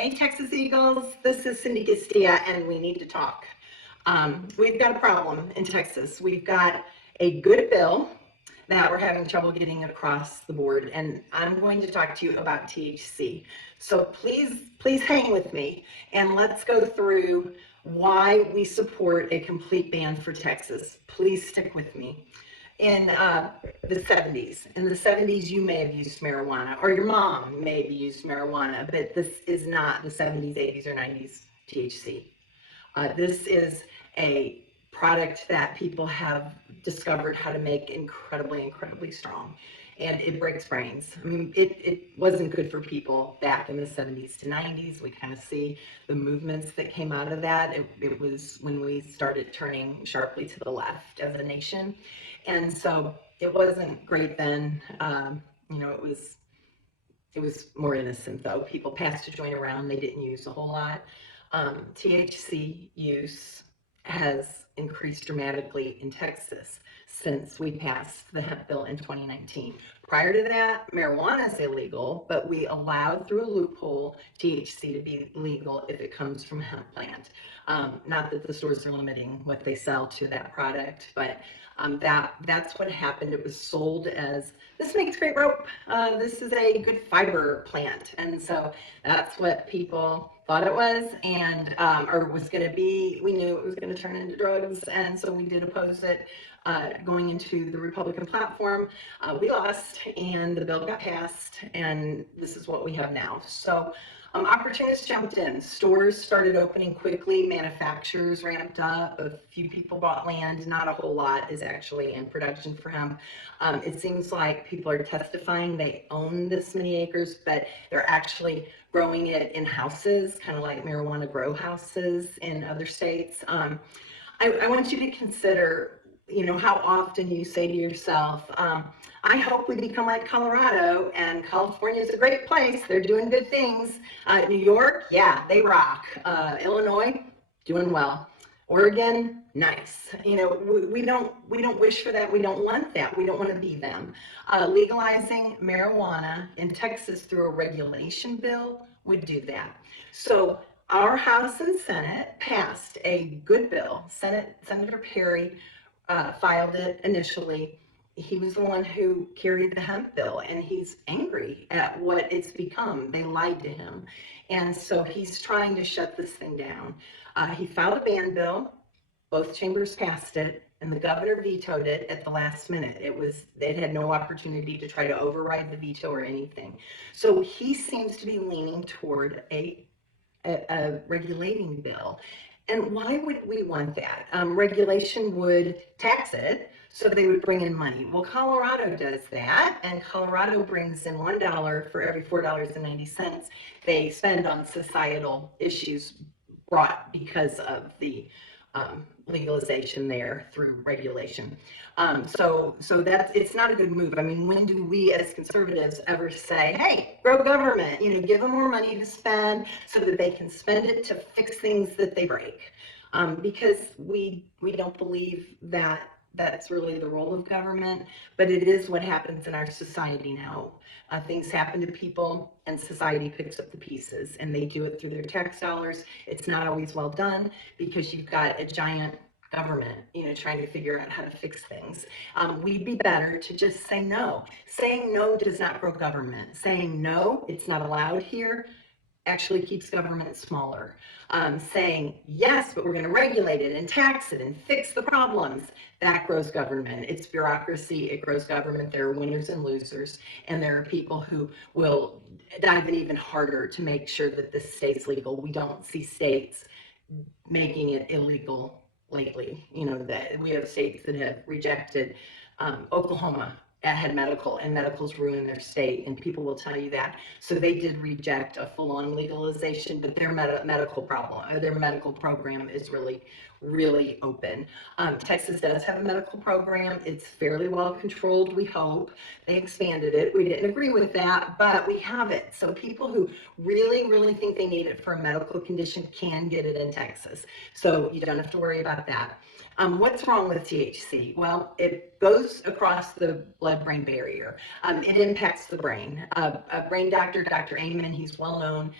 Hey, Texas Eagles, this is Cindy Gastia, and we need to talk. We've got a problem in Texas. We've got a good bill that we're having trouble getting across the board, and I'm going to talk to you about THC. So please hang with me, and let's go through why we support a complete ban for Texas. Please stick with me. In the 70s, you may have used marijuana, or your mom may have used marijuana, but this is not the 70s, 80s, or 90s THC. This is a product that people have discovered how to make incredibly strong. And it breaks brains. I mean, it wasn't good for people back in the 70s to 90s. We kind of see the movements that came out of that. It was when we started turning sharply to the left as a nation. And so it wasn't great then. It was more innocent though. People passed a joint around, they didn't use a whole lot. THC use has increased dramatically in Texas since we passed the hemp bill in 2019. Prior to that, marijuana is illegal, but we allowed through a loophole THC to be legal if it comes from a hemp plant. Not that the stores are limiting what they sell to that product, but that's what happened. It was sold as, this makes great rope. This is a good fiber plant. And so that's what people thought it was, and or was going to be. We knew it was going to turn into drugs, and so we did oppose it. Going into the Republican platform, we lost, and the bill got passed, and this is what we have now. So opportunists jumped in. Stores started opening quickly. Manufacturers ramped up. A few people bought land. Not a whole lot is actually in production for hemp. It seems like people are testifying they own this many acres, but they're actually growing it in houses, kind of like marijuana grow houses in other states. I want you to consider, how often you say to yourself, I hope we become like Colorado, and California is a great place. They're doing good things. New York, yeah, they rock. Illinois, doing well. Oregon, nice. We don't wish for that. We don't want that. We don't want to be them. Legalizing marijuana in Texas through a regulation bill would do that. So our House and Senate passed a good bill. Senator Perry filed it initially. He was the one who carried the hemp bill, and he's angry at what it's become. They lied to him. And so he's trying to shut this thing down. He filed a ban bill. Both chambers passed it, and the governor vetoed it at the last minute. It had no opportunity to try to override the veto or anything. So he seems to be leaning toward a regulating bill. And why would we want that? Regulation would tax it, so they would bring in money. Well, Colorado does that, and Colorado brings in $1 for every $4.90 they spend on societal issues brought because of the legalization there through regulation. So it's not a good move. I mean, when do we as conservatives ever say, hey, grow government, give them more money to spend so that they can spend it to fix things that they break? Because we don't believe that that's really the role of government, but it is what happens in our society now. Things happen to people, and society picks up the pieces, and they do it through their tax dollars. It's not always well done because you've got a giant government, trying to figure out how to fix things. We'd be better to just say no. Saying no does not grow government. Saying no, it's not allowed here, actually keeps government smaller. Saying yes, but we're going to regulate it and tax it and fix the problems, that grows government. It's bureaucracy, it grows government. There are winners and losers, and there are people who will dive in even harder to make sure that this stays legal. We don't see states making it illegal lately. That we have states that have rejected. Oklahoma had medical, and medical's ruined their state, and people will tell you that. So they did reject a full-on legalization, but their medical program is really open. Texas does have a medical program. It's fairly well controlled, we hope. They expanded it. We didn't agree with that, but we have it. So people who really think they need it for a medical condition can get it in Texas. So you don't have to worry about that. What's wrong with THC? Well, it goes across the blood-brain barrier. It impacts the brain. A brain doctor, Dr. Amen, he's well known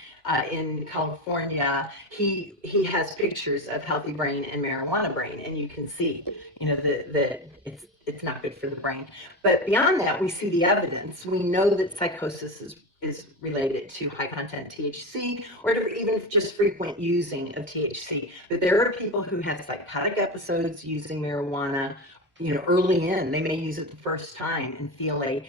in California. He has pictures of healthy brain and marijuana brain, and you can see, that it's not good for the brain. But beyond that, we see the evidence. We know that psychosis is related to high content THC or to even just frequent using of THC. But there are people who have psychotic episodes using marijuana, early in. They may use it the first time and feel a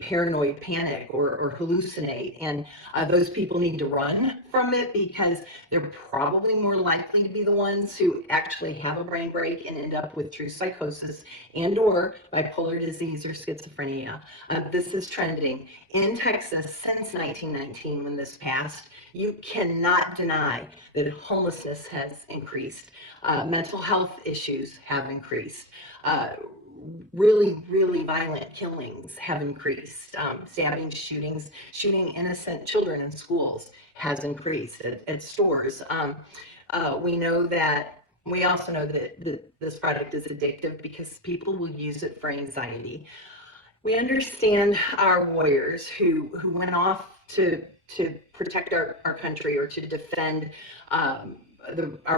paranoid panic or hallucinate. And those people need to run from it because they're probably more likely to be the ones who actually have a brain break and end up with true psychosis and or bipolar disease or schizophrenia. This is trending in Texas since 1919 when this passed. You cannot deny that homelessness has increased. Mental health issues have increased. Really, really violent killings have increased. Stabbings, shootings, shooting innocent children in schools has increased at stores. We also know that this product is addictive because people will use it for anxiety. We understand our warriors who went off to protect our country or to defend our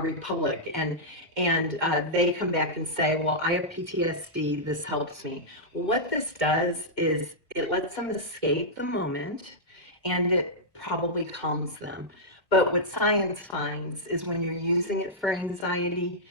republic, and they come back and say, well, I have PTSD, this helps me. What this does is it lets them escape the moment, and it probably calms them. But what science finds is when you're using it for anxiety,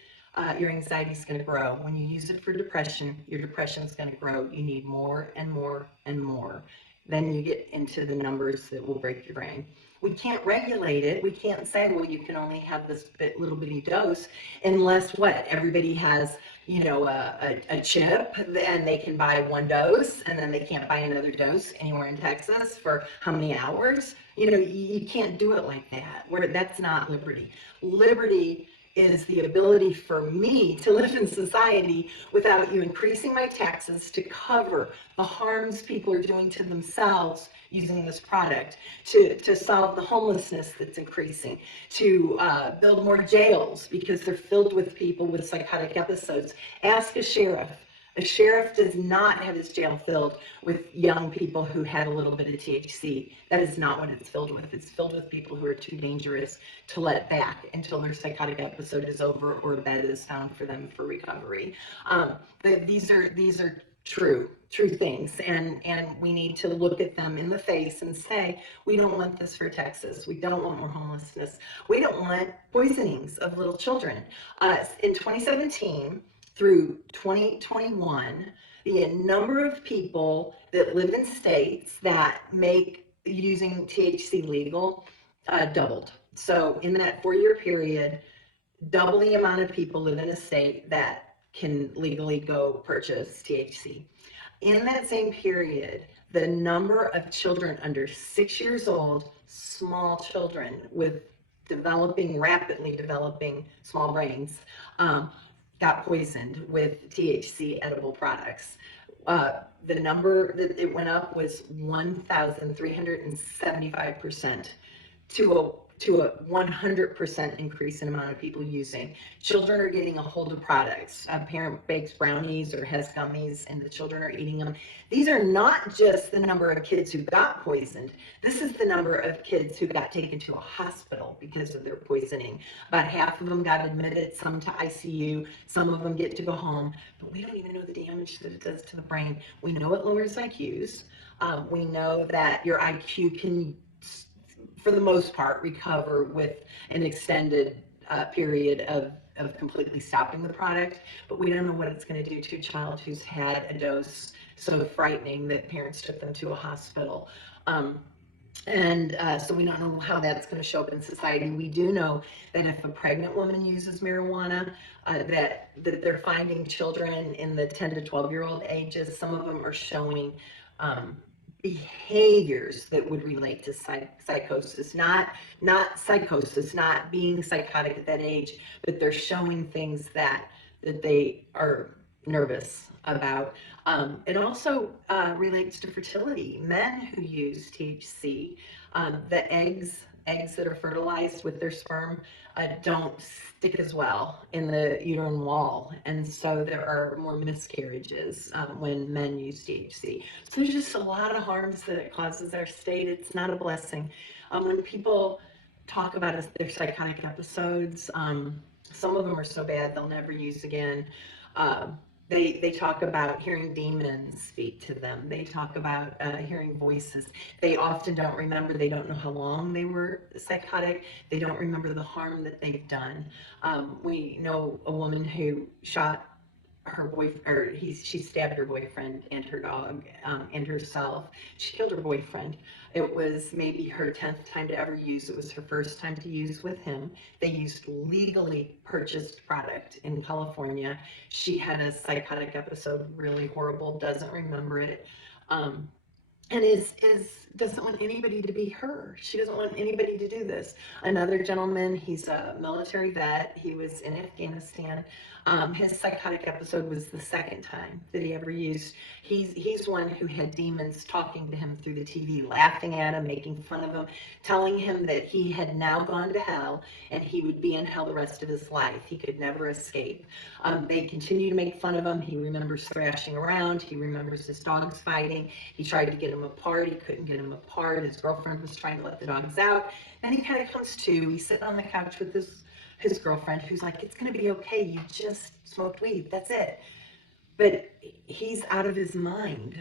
your anxiety is going to grow. When you use it for depression, your depression is going to grow. You need more and more and more. Then you get into the numbers that will break your brain. We can't regulate it. We can't say, well, you can only have this little bitty dose unless what? Everybody has, a chip and they can buy one dose and then they can't buy another dose anywhere in Texas for how many hours? You can't do it like that. That's not liberty. Liberty is the ability for me to live in society without you increasing my taxes to cover the harms people are doing to themselves using this product, to solve the homelessness that's increasing, to build more jails because they're filled with people with psychotic episodes. Ask a sheriff. A sheriff does not have his jail filled with young people who had a little bit of THC. That is not what it's filled with. It's filled with people who are too dangerous to let back until their psychotic episode is over or a bed is found for them for recovery. These are true things, and we need to look at them in the face and say, we don't want this for Texas. We don't want more homelessness. We don't want poisonings of little children. In 2017, through 2021, the number of people that live in states that make using THC legal doubled. So in that 4-year period, double the amount of people live in a state that can legally go purchase THC. In that same period, the number of children under 6 years old, small children with rapidly developing small brains, got poisoned with THC edible products. The number that it went up was 1,375% to a 100% increase in amount of people using. Children are getting a hold of products. A parent bakes brownies or has gummies and the children are eating them. These are not just the number of kids who got poisoned. This is the number of kids who got taken to a hospital because of their poisoning. About half of them got admitted, some to ICU, some of them get to go home, but we don't even know the damage that it does to the brain. We know it lowers IQs. We know that your IQ can, for the most part, recover with an extended period of completely stopping the product, but we don't know what it's going to do to a child who's had a dose so frightening that parents took them to a hospital. So we don't know how that's going to show up in society. We do know that if a pregnant woman uses marijuana, that they're finding children in the 10 to 12-year-old ages. Some of them are showing behaviors that would relate to psychosis, not psychosis, not being psychotic at that age, but they're showing things that they are nervous about. It also relates to fertility. Men who use THC, the eggs eggs that are fertilized with their sperm don't stick as well in the uterine wall. And so there are more miscarriages when men use THC. So there's just a lot of harms that it causes our state. It's not a blessing. When people talk about their psychotic episodes, some of them are so bad they'll never use again. Uh, they talk about hearing demons speak to them. They talk about hearing voices. They often don't remember. They don't know how long they were psychotic. They don't remember the harm that they've done. We know a woman who shot her boyfriend, or she stabbed her boyfriend and her dog and herself. She killed her boyfriend. It was maybe her 10th time to ever use. It was her first time to use with him. They used legally purchased product in California. She had a psychotic episode, really horrible, doesn't remember it. And doesn't want anybody to be her. She doesn't want anybody to do this. Another gentleman, he's a military vet. He was in Afghanistan. His psychotic episode was the second time that he ever used. He's one who had demons talking to him through the TV, laughing at him, making fun of him, telling him that he had now gone to hell and he would be in hell the rest of his life. He could never escape. They continue to make fun of him. He remembers thrashing around. He remembers his dogs fighting. He tried to get them apart. He couldn't get them apart. His girlfriend was trying to let the dogs out. Then he kind of comes to. He's sitting on the couch with his girlfriend, who's like, "It's going to be okay. You just smoked weed. That's it." But he's out of his mind.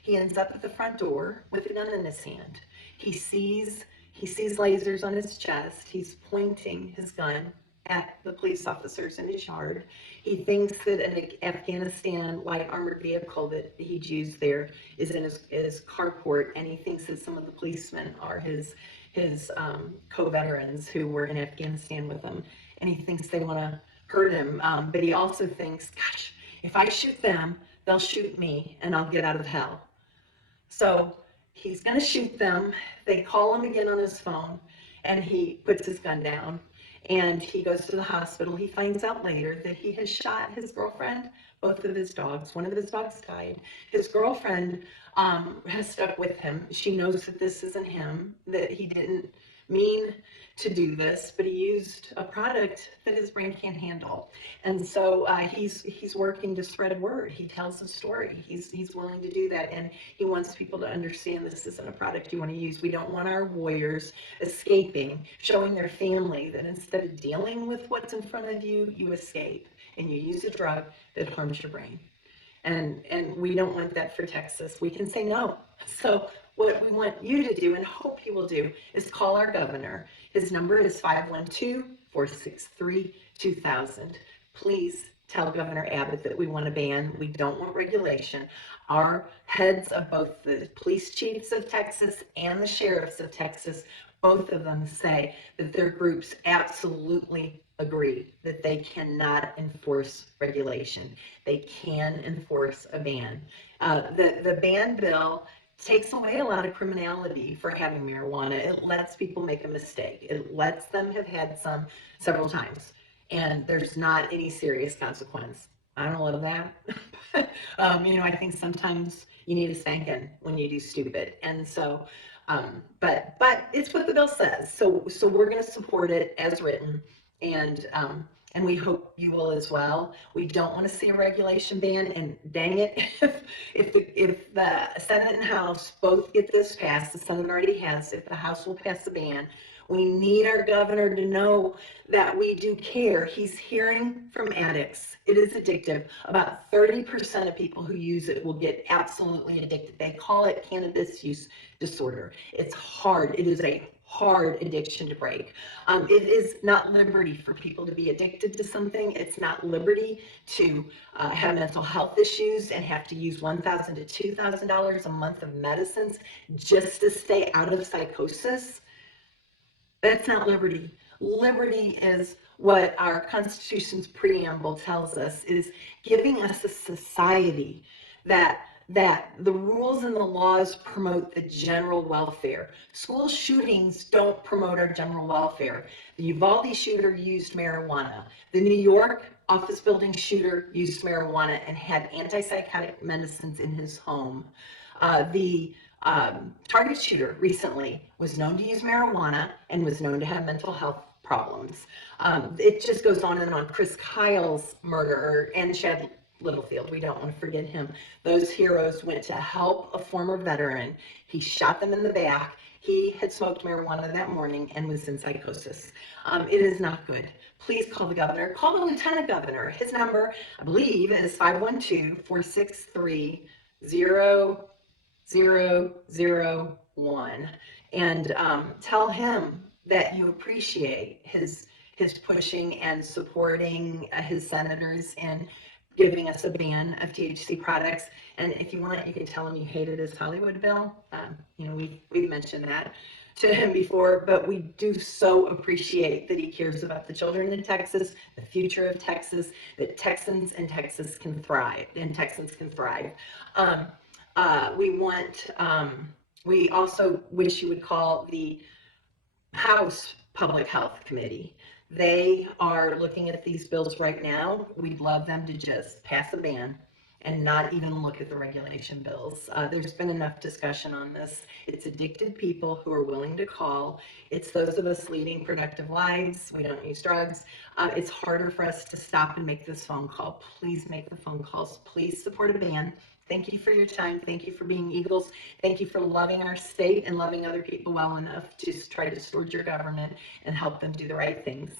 He ends up at the front door with a gun in his hand. He sees lasers on his chest. He's pointing his gun at the police officers in his yard. He thinks that an Afghanistan light armored vehicle that he'd used there is in his carport, and he thinks that some of the policemen are his co-veterans who were in Afghanistan with him, and he thinks they want to hurt him. But he also thinks, gosh, if I shoot them, they'll shoot me, and I'll get out of hell. So he's going to shoot them. They call him again on his phone, and he puts his gun down. And he goes to the hospital. He finds out later that he has shot his girlfriend, both of his dogs. One of his dogs died. His girlfriend has stuck with him. She knows that this isn't him, that he didn't mean to do this, but he used a product that his brain can't handle. And so he's working to spread word. He tells a story. He's willing to do that, and he wants people to understand this isn't a product you want to use. We don't want our warriors escaping, showing their family that instead of dealing with what's in front of you, you escape and you use a drug that harms your brain. And we don't want that for Texas. We can say no. So what we want you to do, and hope you will do, is call our governor. His number is 512-463-2000. Please tell Governor Abbott that we want to ban. We don't want regulation. Our heads of both the police chiefs of Texas and the sheriffs of Texas, both of them say that their groups absolutely agree that they cannot enforce regulation. They can enforce a ban. The ban bill takes away a lot of criminality for having marijuana. It lets people make a mistake. It lets them have had some several times, and there's not any serious consequence. I don't love that. I think sometimes you need a spanking when you do stupid, and so. But it's what the bill says. So we're going to support it as written, and we hope you will as well. We don't want to see a regulation ban, and dang it, if the Senate and House both get this passed, the Senate already has, if the House will pass a ban, we need our governor to know that we do care. He's hearing from addicts. It is addictive. About 30% of people who use it will get absolutely addicted. They call it cannabis use disorder. It's hard. It is a hard addiction to break. It is not liberty for people to be addicted to something. It's not liberty to have mental health issues and have to use $1,000 to $2,000 a month of medicines just to stay out of psychosis. That's not liberty. Liberty is what our Constitution's preamble tells us, is giving us a society that the rules and the laws promote the general welfare. School shootings don't promote our general welfare. The Uvalde shooter used marijuana. The New York office building shooter used marijuana and had antipsychotic medicines in his home. The target shooter recently was known to use marijuana and was known to have mental health problems. It just goes on and on. Chris Kyle's murderer and Chad Littlefield, we don't want to forget him. Those heroes went to help a former veteran. He shot them in the back. He had smoked marijuana that morning and was in psychosis. It is not good. Please call the governor. Call the lieutenant governor. His number, I believe, is 512-463-0001. And tell him that you appreciate his pushing and supporting his senators in giving us a ban of THC products. And if you want, you can tell him you hated his Hollywood bill. We've mentioned that to him before, but we do so appreciate that he cares about the children in Texas, the future of Texas, that Texans and Texas can thrive, and Texans can thrive. Um, we also wish you would call the House Public Health Committee. They are looking at these bills right now. We'd love them to just pass a ban and not even look at the regulation bills. There's been enough discussion on this. It's addicted people who are willing to call. It's those of us leading productive lives. We don't use drugs. It's harder for us to stop and make this phone call. Please make the phone calls. Please support a ban. Thank you for your time. Thank you for being Eagles. Thank you for loving our state and loving other people well enough to try to steward your government and help them do the right things.